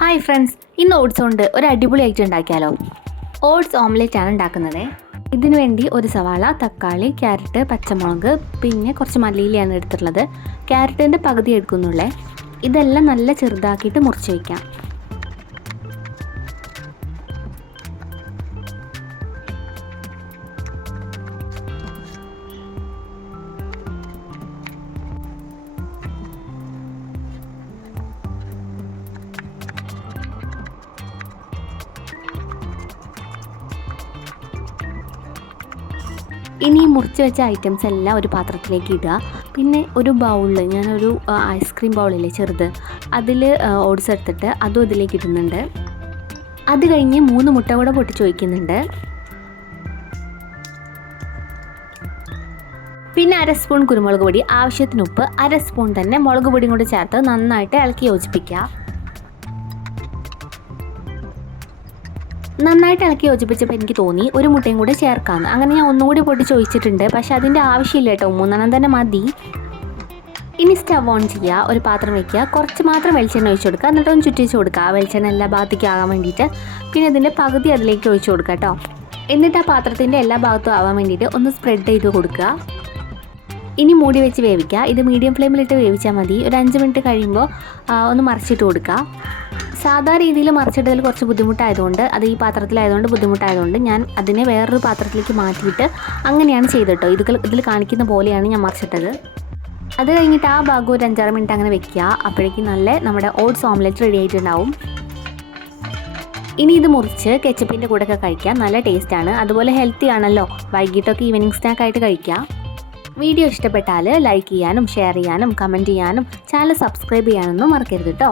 Hi friends ഇന്ന് oats കൊണ്ട് ഒരു അടിപൊളി ഐറ്റം ഉണ്ടാക്കിയാലോ? ഓട്സ് ഓംലെറ്റ് ആണ് ഉണ്ടാക്കുന്നത്. ഇതിനു വേണ്ടി ഒരു സവാള തക്കാളി ക്യാരറ്റ് പച്ചമുളക് പിന്നെ കുറച്ച് മല്ലിയിലയാണ് എടുത്തിട്ടുള്ളത്. ക്യാരറ്റിന്റെ പകുതി എടുക്കുന്നുള്ളേ. ഇതെല്ലാം നല്ല ചെറുതാക്കിയിട്ട് മുറിച്ച് വയ്ക്കാം ഇനി മുറിച്ച് വെച്ച ഐറ്റംസ് എല്ലാം ഒരു പാത്രത്തിലേക്ക് ഇടുക. പിന്നെ ഒരു ബൗളിൽ ഞാനൊരു ഐസ്ക്രീം ബൗളില്ലേ ചെറുത് അതിൽ ഓട്സ് എടുത്തിട്ട് അതും അതിലേക്ക് ഇടുന്നുണ്ട്. അത് കഴിഞ്ഞ് മൂന്ന് മുട്ട കൂടെ പൊട്ടിച്ച് വയ്ക്കുന്നുണ്ട് പിന്നെ അര സ്പൂൺ കുരുമുളക് പൊടി ആവശ്യത്തിന് ഉപ്പ് അര സ്പൂൺ തന്നെ മുളക് പൊടിയും കൂടി ചേർത്ത് നന്നായിട്ട് ഇളക്കി യോജിപ്പിക്കുക. നന്നായിട്ട് ഇളക്കി യോജിപ്പിച്ചപ്പോൾ എനിക്ക് തോന്നി ഒരു മുട്ടയും കൂടെ ചേർക്കാമെന്ന് അങ്ങനെ ഞാൻ ഒന്നുകൂടി പൊട്ടി ചോദിച്ചിട്ടുണ്ട്. പക്ഷെ അതിന്റെ ആവശ്യമില്ല കേട്ടോ. മൂന്നെണ്ണം തന്നെ മതി. ഇനി സ്റ്റവ് ഓൺ ചെയ്യുക ഒരു പാത്രം വെക്കുക. കുറച്ച് മാത്രം വെളിച്ചെണ്ണ ഒഴിച്ചു കൊടുക്കുക. എന്നിട്ട് ഒന്ന് ചുറ്റിച്ച് കൊടുക്കുക. ആ വെളിച്ചെണ്ണ എല്ലാ ഭാഗത്തേക്ക് ആകാൻ വേണ്ടിയിട്ട്. പിന്നെ അതിന്റെ പകുതി അതിലേക്ക് ഒഴിച്ചു കൊടുക്കുക കേട്ടോ. എന്നിട്ട് ആ പാത്രത്തിന്റെ എല്ലാ ഭാഗത്തും ആവാൻ വേണ്ടിയിട്ട് ഒന്ന് സ്പ്രെഡ് ചെയ്ത് കൊടുക്കുക. ഇനി മൂടി വെച്ച് വേവിക്കുക. ഇത് മീഡിയം ഫ്ലെയിമിലിട്ട് വേവിച്ചാൽ മതി. ഒരു അഞ്ച് മിനിറ്റ് കഴിയുമ്പോൾ ഒന്ന് മറിച്ചിട്ട് കൊടുക്കുക. സാധാ രീതിയിൽ മറിച്ചിട്ടതിൽ കുറച്ച് ബുദ്ധിമുട്ടായതുകൊണ്ട് അത് ഈ പാത്രത്തിലായതുകൊണ്ട് ബുദ്ധിമുട്ടായതുകൊണ്ട് ഞാൻ അതിനെ വേറൊരു പാത്രത്തിലേക്ക് മാറ്റിയിട്ട് അങ്ങനെയാണ് ചെയ്തിട്ടോ ഇത് ഇതിൽ കാണിക്കുന്ന പോലെയാണ് ഞാൻ മറിച്ചിട്ടത്. അത് കഴിഞ്ഞിട്ട് ആ ഭാഗം ഒരു അഞ്ചാറ് മിനിറ്റ് അങ്ങനെ വെക്കുക. അപ്പോഴേക്കും നല്ല നമ്മുടെ ഓട്സ് ഓംലെറ്റ് റെഡി ആയിട്ടുണ്ടാവും. ഇനി ഇത് മുറിച്ച് കെച്ചപ്പിന്റെ കൂടെയൊക്കെ കഴിക്കാം നല്ല ടേസ്റ്റാണ് അതുപോലെ ഹെൽത്തി ആണല്ലോ. വൈകിട്ടൊക്കെ ഈവനിങ് സ്നാക്കായിട്ട് കഴിക്കാം വീഡിയോ ഇഷ്ടപ്പെട്ടാൽ ലൈക്ക് ചെയ്യാനും ഷെയർ ചെയ്യാനും കമന്റ് ചെയ്യാനും ചാനൽ സബ്സ്ക്രൈബ് ചെയ്യാനൊന്നും മറക്കരുത് കേട്ടോ